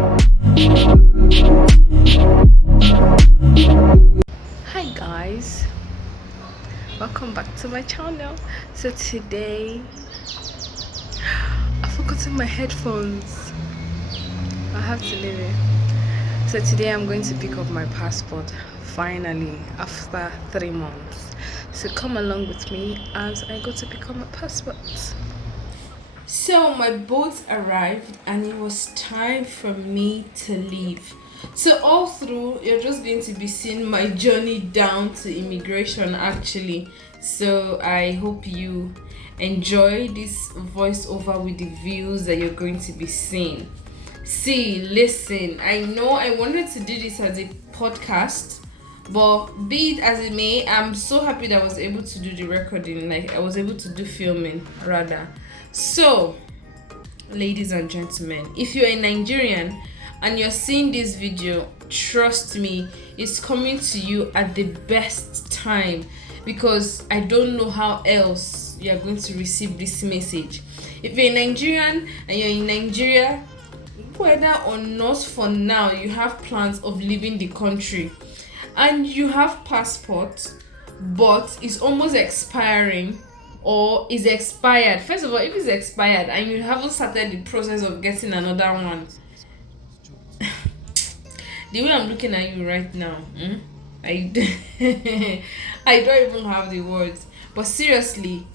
Hi guys, welcome back to my channel. So today I've forgotten my headphones. I have to leave it. So today I'm going to pick up my passport finally after 3 months. So come along with me as I go to pick up my passport. So my boat arrived and it was time for me to leave. So all through you're just going to be seeing my journey down to immigration actually. So I hope you enjoy this voiceover with the views that you're going to be seeing. See, listen, I know I wanted to do this as a podcast, but be it as it may, I'm so happy that I was able to do the recording, like I was able to do filming rather. So, ladies and gentlemen, if you're a Nigerian and you're seeing this video, trust me, it's coming to you at the best time because I don't know how else you're going to receive this message. If you're a Nigerian and you're in Nigeria, whether or not for now you have plans of leaving the country and you have passport but it's almost expiring or is expired. First of all, if it's expired and you haven't started the process of getting another one, the way I'm looking at you right now, I I don't even have the words. But seriously,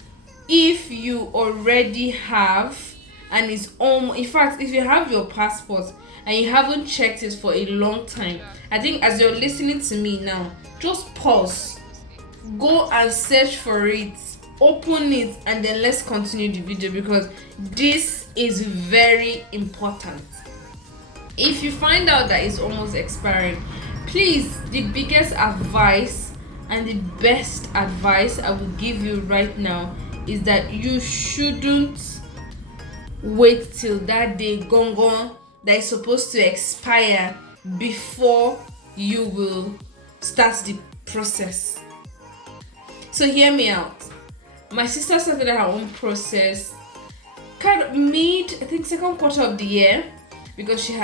if you already have and it's in fact, if you have your passport and you haven't checked it for a long time, I think as you're listening to me now, just pause, go and search for it, open it, and then let's continue the video because this is very important. If you find out that it's almost expiring, please, the biggest advice and the best advice I will give you right now is that you shouldn't wait till that day gone that is supposed to expire before you will start the process. So hear me out. My sister started her own process kind of I think second quarter of the year because she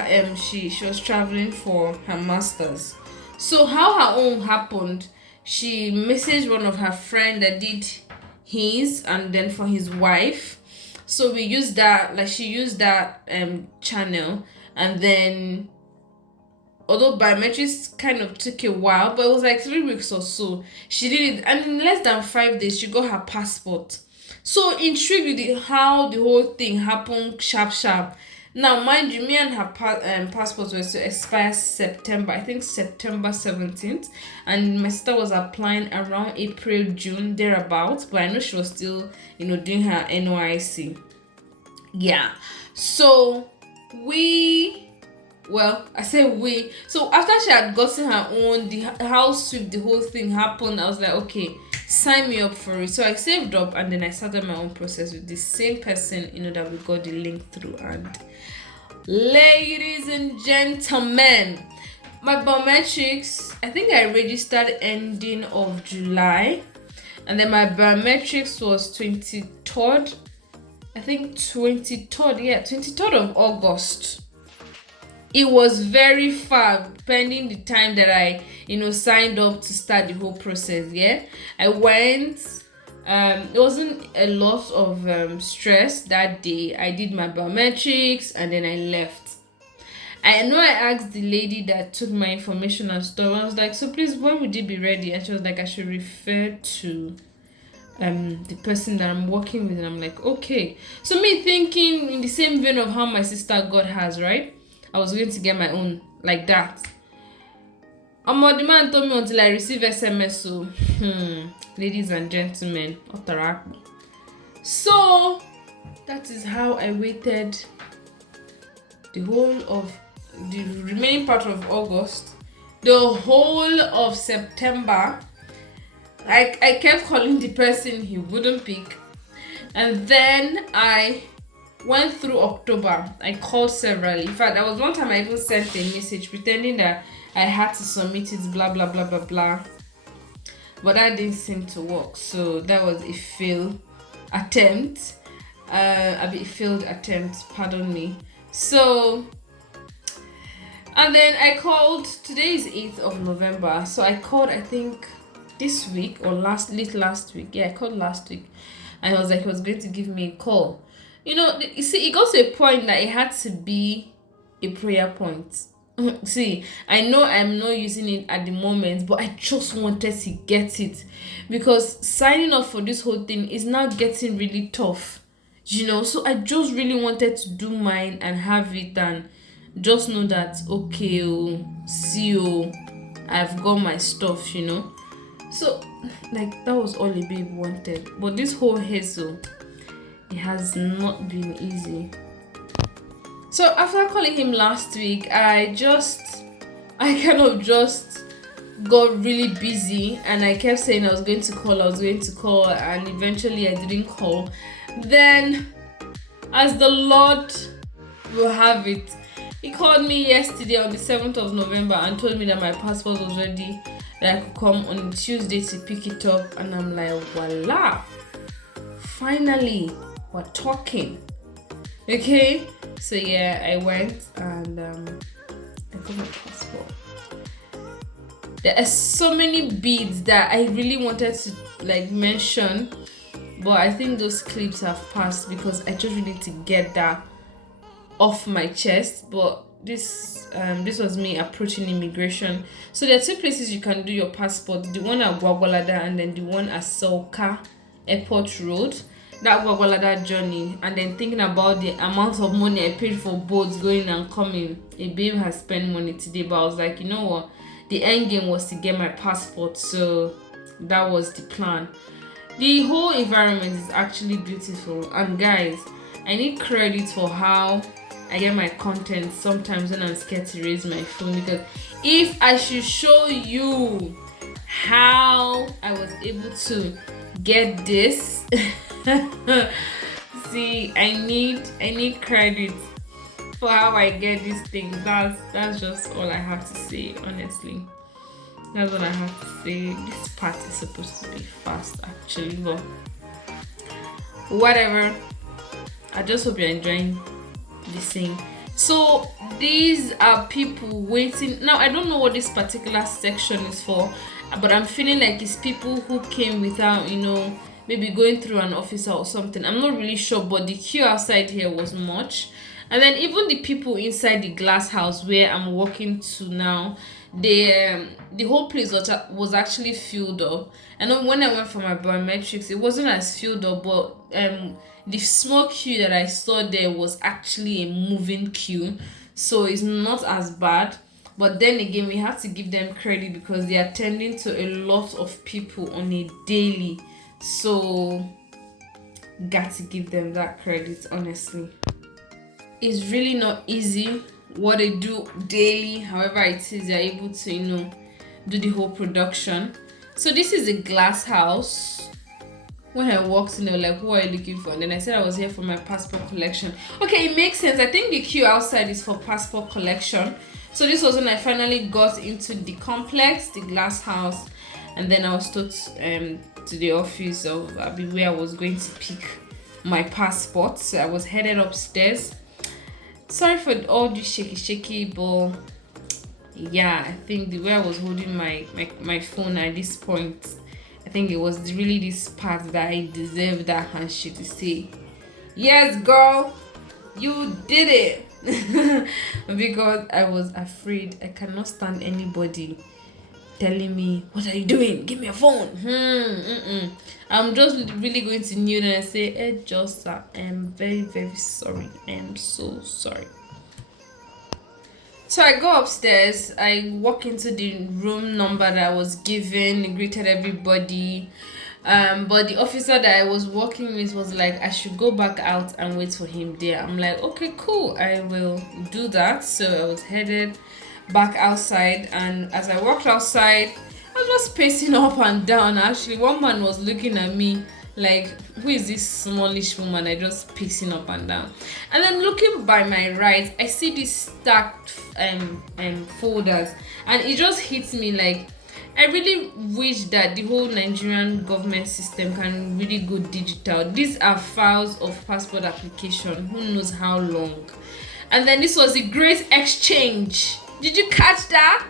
was traveling for her masters. So how her own happened, she messaged one of her friend that did his and then for his wife. So we used that, like she used that channel, and then although biometrics kind of took a while, but it was like 3 weeks or so, she did it, and in less than 5 days she got her passport. So intrigued with how the whole thing happened sharp. Now mind you, me and her passport was to expire September, I think September 17th, and my sister was applying around April, June, thereabouts, but I know she was still, doing her NYC. Yeah. So I say we. So after she had gotten her own, the house sweep, the whole thing happened. I was like, okay, sign me up for it. So I saved up and then I started my own process with the same person, that we got the link through. And ladies and gentlemen, my biometrics, I think I registered ending of July, and then my biometrics was 23rd. I think 23rd of August. It was very far, pending the time that I, signed up to start the whole process. Yeah, I went. It wasn't a lot of stress that day. I did my biometrics and then I left. I know I asked the lady that took my information and stuff. I was like, so please, when would you be ready? And she was like, I should refer to the person that I'm working with. And I'm like, okay. So me thinking in the same vein of how my sister got hers, right? I was going to get my own like that. The man told me until I receive SMS. So, ladies and gentlemen, so that is how I waited the whole of the remaining part of August, the whole of September. I kept calling the person, he wouldn't pick, and then I went through October. I called severally. In fact, there was one time I even sent a message pretending that I had to submit it, blah blah blah blah blah, but that didn't seem to work. So that was a failed attempt. Pardon me. So And then I called, today is 8th of November, so I called, I think, this week or last week. Yeah, I called last week. And I was like, he was going to give me a call. You see, it got to a point that it had to be a prayer point. See, I know I'm not using it at the moment, but I just wanted to get it because signing up for this whole thing is now getting really tough, so I just really wanted to do mine and have it and just know that, okay, see, I've got my stuff. So, like, that was all a babe wanted. But this whole hassle, it has not been easy. So after calling him last week, I kind of just got really busy, and I kept saying I was going to call, and eventually I didn't call. Then, as the Lord will have it, he called me yesterday on the 7th of November and told me that my passport was ready, that I could come on Tuesday to pick it up, and I'm like, voila! Finally, we're talking. Okay, so yeah, I went and I got my passport. There are so many beads that I really wanted to mention, but I think those clips have passed because I just really need to get that off my chest. But this was me approaching immigration. So there are two places you can do your passport: the one at Gwagwalada and then the one at Soka Airport Road. That Gwagwalada journey, and then thinking about the amount of money I paid for boats going and coming. A babe has spent money today, but I was like, you know what? The end game was to get my passport, so that was the plan. The whole environment is actually beautiful, and guys, I need credit for how I get my content sometimes when I'm scared to raise my phone, because if I should show you how I was able to get this see, I need credit for how I get these things. That's just all I have to say, honestly. That's all I have to say. This part is supposed to be fast actually, but whatever. I just hope you're enjoying this thing. So these are people waiting. Now I don't know what this particular section is for, but I'm feeling like it's people who came without, maybe going through an officer or something. I'm not really sure, but the queue outside here was much. And then even the people inside the glass house where I'm walking to now, the whole place was actually filled up. And when I went for my biometrics, it wasn't as filled up, but the small queue that I saw there was actually a moving queue, so it's not as bad. But then again, we have to give them credit because they are tending to a lot of people on a daily, so got to give them that credit, honestly. It's really not easy what they do daily. However it is, they're able to do the whole production. So this is a glass house. When I walked in, they were like, who are you looking for? And then I said I was here for my passport collection. Okay, it makes sense. I think the queue outside is for passport collection. So this was when I finally got into the complex, the glass house, and then I was told to the office of where I was going to pick my passport. So I was headed upstairs. Sorry for all this shaky, but yeah, I think the way I was holding my phone at this point, I think it was really this part that I deserved that handshake to say, yes girl, you did it. Because I was afraid. I cannot stand anybody telling me, what are you doing? Give me a phone. I'm just really going to kneel and I say, Josa, I'm very, very sorry. I am so sorry. So I go upstairs, I walk into the room number that I was given, greeted everybody. But the officer that I was working with was like, I should go back out and wait for him there. I'm like, okay, cool, I will do that. So I was headed back outside, and as I walked outside, I was just pacing up and down. Actually, one man was looking at me like, who is this smallish woman? I just pacing up and down. And then looking by my right, I see these stacked folders, and it just hits me like, I really wish that the whole Nigerian government system can really go digital. These are files of passport application, who knows how long. And then this was a great exchange Did you catch that?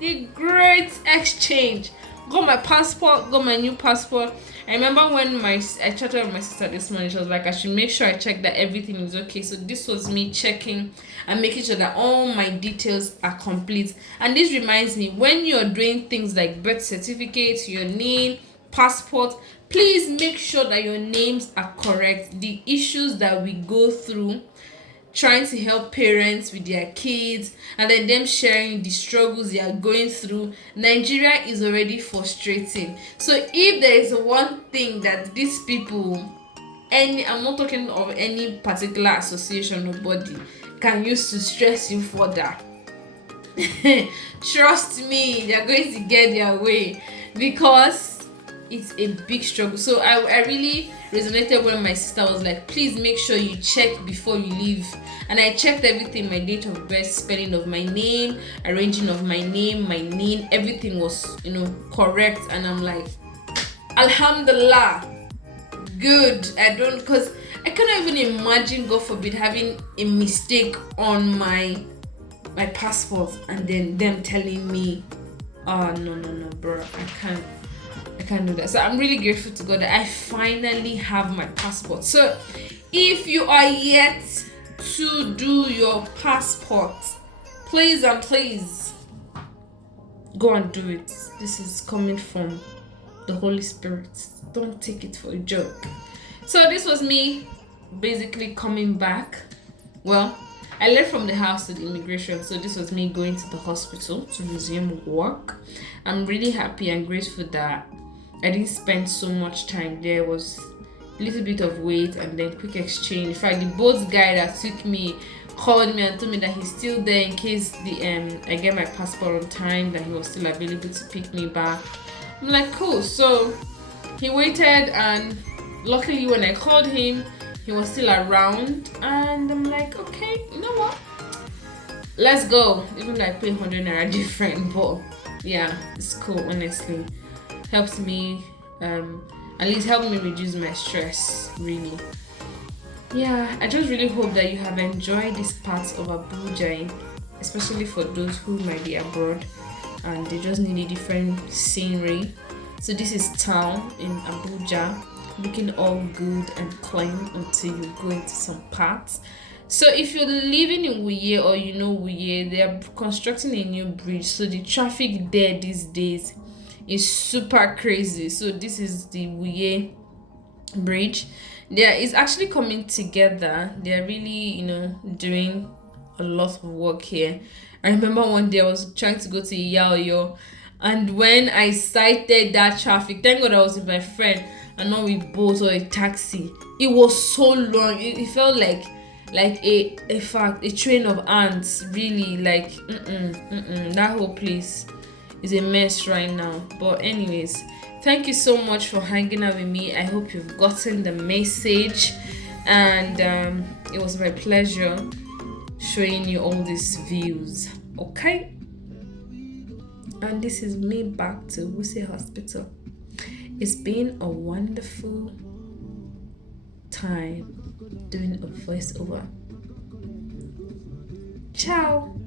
The great exchange. Got my passport, got my new passport. I remember when I chatted with my sister this morning, she was like, I should make sure I check that everything is okay. So this was me checking and making sure that all my details are complete. And this reminds me, when you're doing things like birth certificates, your name, passport, please make sure that your names are correct. The issues that we go through trying to help parents with their kids, and then them sharing the struggles they are going through, Nigeria is already frustrating. So if there is one thing that these people, I'm not talking of any particular association or body, can use to stress you further, trust me, they're going to get their way, because it's a big struggle. So I really resonated when my sister was like, please make sure you check before you leave. And I checked everything, my date of birth, spelling of my name, arranging of my name, everything was, correct. And I'm like, alhamdulillah, good. Because I cannot even imagine, God forbid, having a mistake on my passport and then them telling me, oh no bro, I can't do that. So I'm really grateful to God that I finally have my passport. So if you are yet to do your passport, please go and do it. This is coming from the Holy Spirit. Don't take it for a joke. So this was me basically coming back. Well, I left from the house to the immigration, so this was me going to the hospital to resume work. I'm really happy and grateful that I didn't spend so much time there. It was a little bit of wait and then quick exchange. In fact, the boat guy that took me called me and told me that he's still there in case I get my passport on time, that he was still available to pick me back. I'm like, cool. So he waited, and luckily when I called him, he was still around, and I'm like, okay, you know what? Let's go. Even though I pay 100 naira different, but yeah, it's cool, honestly. Helps me, at least help me reduce my stress, really. Yeah, I just really hope that you have enjoyed this part of Abuja, especially for those who might be abroad and they just need a different scenery. So this is town in Abuja, looking all good and clean until you go into some parts. So if you're living in Wuye or you know Wuye, they are constructing a new bridge, so the traffic there these days is super crazy. So this is the Wuye bridge. It's actually coming together. They're really, doing a lot of work here. I remember one day I was trying to go to Iyaoyo, and when I sighted that traffic, thank God I was with my friend and not with boat or a taxi. It was so long. It felt like a train of ants, really. Like that whole place is a mess right now. But anyways, thank you so much for hanging out with me. I hope you've gotten the message, and it was my pleasure showing you all these views. Okay, and this is me back to Wuse Hospital. It's been a wonderful time doing a voiceover. Ciao.